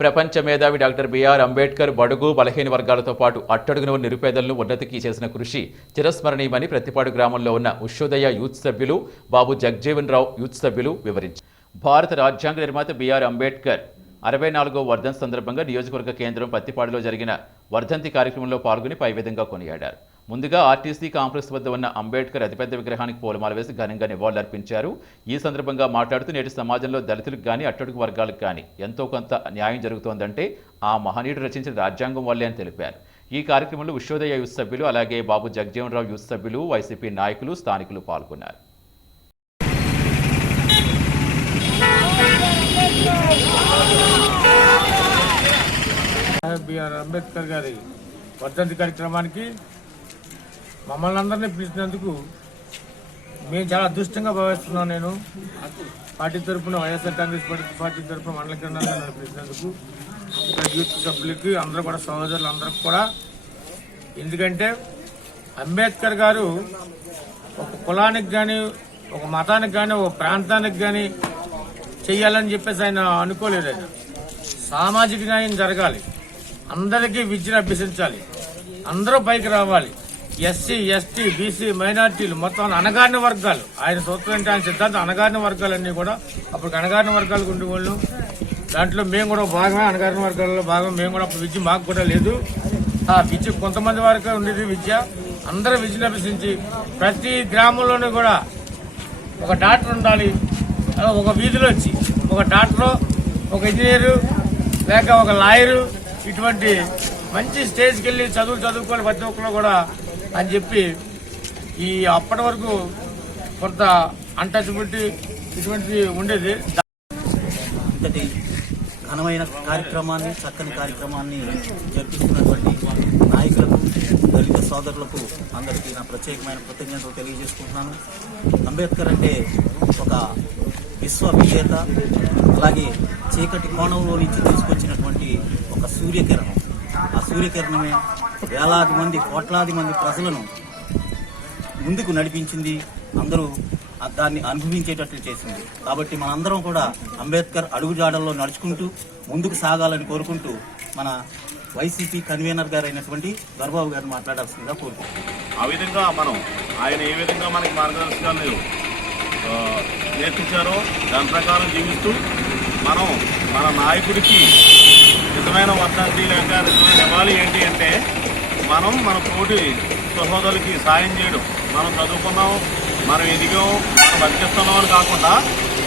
ప్రపంచ మేధావి doctor BR Ambedkar బడుగు బలహీన వర్గాలతో పాటు అట్టడుగున ఉన్న నిరుపేదలను ఉన్నతికి చేసిన కృషి చిరస్మరణీయమని ప్రతిపాడు గ్రామంలో ఉన్న ఉషోదయ యూత్ సభ్యులు బాబు జగజీవన్ రావు యూత్ సభ్యులు వివరించారు. భారత రాజ్యాంగ నిర్మాత బిఆర్ అంబేద్కర్ 64వ వర్ధంతి సందర్భంగా నియోజకవర్గ కేంద్రం పత్తిపాడులో జరిగిన వర్ధంతి కార్యక్రమంలో పాల్గొని పై విధంగా కొనియాడారు. ముందుగా ఆర్టీసీ కాంప్లెక్స్ వద్ద ఉన్న అంబేద్కర్ అతిపెద్ద విగ్రహానికి పూలమాల వేసి ఘనంగా నివాళులర్పించారు. ఈ సందర్భంగా మాట్లాడుతూ నేటి సమాజంలో దళితులకు కానీ అట్టడుగు వర్గాలకు కానీ ఎంతో కొంత న్యాయం జరుగుతోందంటే ఆ మహనీయుడు రచించిన రాజ్యాంగం వల్లే అని తెలిపారు. ఈ కార్యక్రమంలో ఉషోదయ యూత్ సభ్యులు అలాగే బాబు జగజీవన్ రావు యూత్ సభ్యులు, వైసీపీ నాయకులు, స్థానికులు పాల్గొన్నారు. బిఆర్ అంబేద్కర్ గారి వర్ధంతి కార్యక్రమానికి మమ్మల్ని అందరినీ పిలిచినందుకు మేము చాలా అదృష్టంగా భావిస్తున్నాను. నేను పార్టీ తరఫున వైఎస్ఆర్ కాంగ్రెస్ పార్టీ తరఫున మండల కేంద్రాన్ని నన్ను పిలిచినందుకు ఇక్కడ యూత్ సభ్యులకి అందరూ కూడా సహోదరులు అందరికి కూడా, ఎందుకంటే అంబేద్కర్ గారు ఒక కులానికి కానీ ఒక మతానికి కానీ ఒక ప్రాంతానికి కానీ చెయ్యాలని చెప్పేసి ఆయన అనుకోలేదు. ఆయన సామాజిక న్యాయం జరగాలి, అందరికీ విద్యను అభ్యసించాలి, అందరూ పైకి రావాలి, ఎస్సీ ఎస్టీ బీసీ మైనార్టీలు మొత్తం అణగారిన వర్గాలు, ఆయన సూత్రం అంటే ఆయన సిద్ధాంతం అణగారిన వర్గాలన్నీ కూడా అప్పుడు అణగారిన వర్గాలకు ఉండేవాళ్ళు. దాంట్లో మేము కూడా భాగమే, అణగారిన వర్గాలలో భాగం మేము కూడా. అప్పుడు విద్య మాకు కూడా లేదు, ఆ విద్య కొంతమంది వరకే ఉండేది విద్య. అందరూ విద్యను అభ్యసించి ప్రతి గ్రామంలోనూ కూడా ఒక డాక్టర్ ఉండాలి, ఒక వీధిలో వచ్చి ఒక డాక్టరు, ఒక ఇంజనీరు లేక ఒక లాయరు, ఇటువంటి మంచి స్టేజ్కి వెళ్ళి చదువుకోవాలి ప్రతి ఒక్కరు కూడా అని చెప్పి ఈ అప్పటి వరకు కొంత అన్టచబిలిటీ ఇటువంటిది ఉండేది. ఇంతటి ఘనమైన కార్యక్రమాన్ని, చక్కని కార్యక్రమాన్ని జరిపిస్తున్నటువంటి నాయకులకు, దళిత సోదరులకు అందరికీ నా ప్రత్యేకమైన కృతజ్ఞతలు తెలియజేసుకుంటున్నాను. అంబేద్కర్ అంటే ఒక విశ్వ విజేత, అలాగే చీకటి కోణంలో నుంచి తీసుకొచ్చినటువంటి ఒక సూర్యకిరణం. ఆ సూర్యకిరణమే వేలాది మంది, కోట్లాది మంది ప్రజలను ముందుకు నడిపించింది, అందరూ దాన్ని అనుభవించేటట్లు చేసింది. కాబట్టి మనందరం కూడా అంబేద్కర్ అడుగుజాడల్లో నడుచుకుంటూ ముందుకు సాగాలని కోరుకుంటూ మన వైసీపీ కన్వీనర్ గారు అయినటువంటి దొరబాబు గారిని మాట్లాడాల్సిందిగా కోరుకుంటున్నాం. ఆ విధంగా మనం ఆయన ఏ విధంగా మనకి మార్గదర్శకాలు నేర్పించారో దాని ప్రకారం జీవిస్తూ మనం మన నాయకుడికి నిజమైన వర్ధంతి లేక నిజమైన నివాళి ఏంటి అంటే మనం మన తోటి సహోదరులకి సాయం చేయడం. మనం చదువుకున్నాం, మనం ఎదిగాం, మనం బతికిస్తున్నాం అని కాకుండా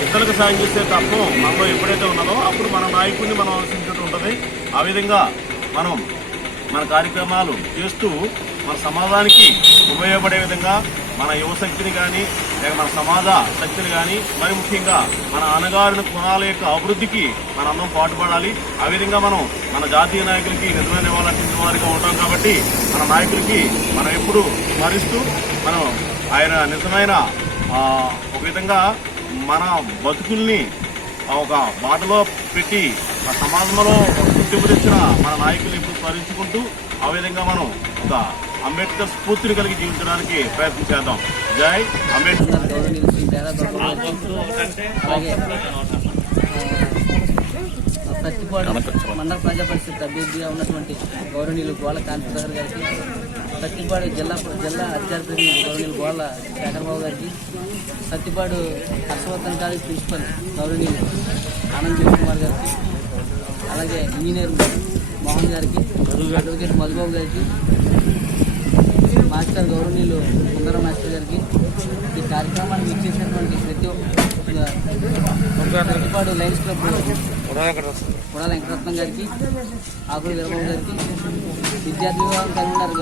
ఇతరులకు సాయం చేసే తత్వం మనలో ఎప్పుడైతే ఉన్నదో అప్పుడు మన నాయకుడిని మనం ఆలోచించడం ఉంటుంది. ఆ విధంగా మనం మన కార్యక్రమాలు చేస్తూ మన సమాజానికి ఉపయోగపడే విధంగా మన యువశక్తిని కానీ లేక మన సమాజ శక్తిని కానీ మరి ముఖ్యంగా మన అణగారిన కులాల యొక్క అభివృద్ధికి మనందరం పాటుపడాలి. ఆ విధంగా మనం మన జాతీయ నాయకులకి నిజమైన నివాళులర్పించిన వారిగా ఉంటాం. కాబట్టి మన నాయకులకి మనం ఎప్పుడు స్మరిస్తూ మనం ఆయన నిజమైన ఒక విధంగా మన బతుకుల్ని ఒక బాటలో పెట్టి ఆ సమాజంలో గుర్తింపు తెచ్చిన మన నాయకుల్ని ఎప్పుడు స్మరించుకుంటూ ఆ విధంగా మనం ఒక అంబేద్కర్ స్ఫూర్తిని కలిగి జీవించడానికి ప్రయత్నం చేద్దాం. జై అంబేద్కర్. పత్తిపాడు మండల ప్రజా పరిషత్ అభ్యర్థిగా ఉన్నటువంటి గౌరవనీయులు గోళ్ళ కాంతిప్రసాద్ గారికి, పత్తిపాడు జిల్లా అధికార ప్రతినిధి గౌరవనీయులు గోళ్ళ శేఖరబాబు గారికి, పత్తిపాడు హర్షవర్ధన్ కాలేజ్ ప్రిన్సిపల్ గౌరవనీయులు ఆనంద్ కుమార్ గారికి, అలాగే ఇంజనీర్ మోహన్ గారికి, అడ్వకేట్ మధుబాబు గారికి, మాస్టర్ గౌరవనీయులు సుందర మాస్టర్ గారికి, ఈ కార్యక్రమాన్ని ఇచ్చేసినటువంటి ప్రతి పత్తిపాడు లయన్స్ క్లబ్ కుడాల వెంకటరత్నం గారికి, ఆకుల వీరబాబు గారికి, విద్యార్థి విభాగం కన్వీనర్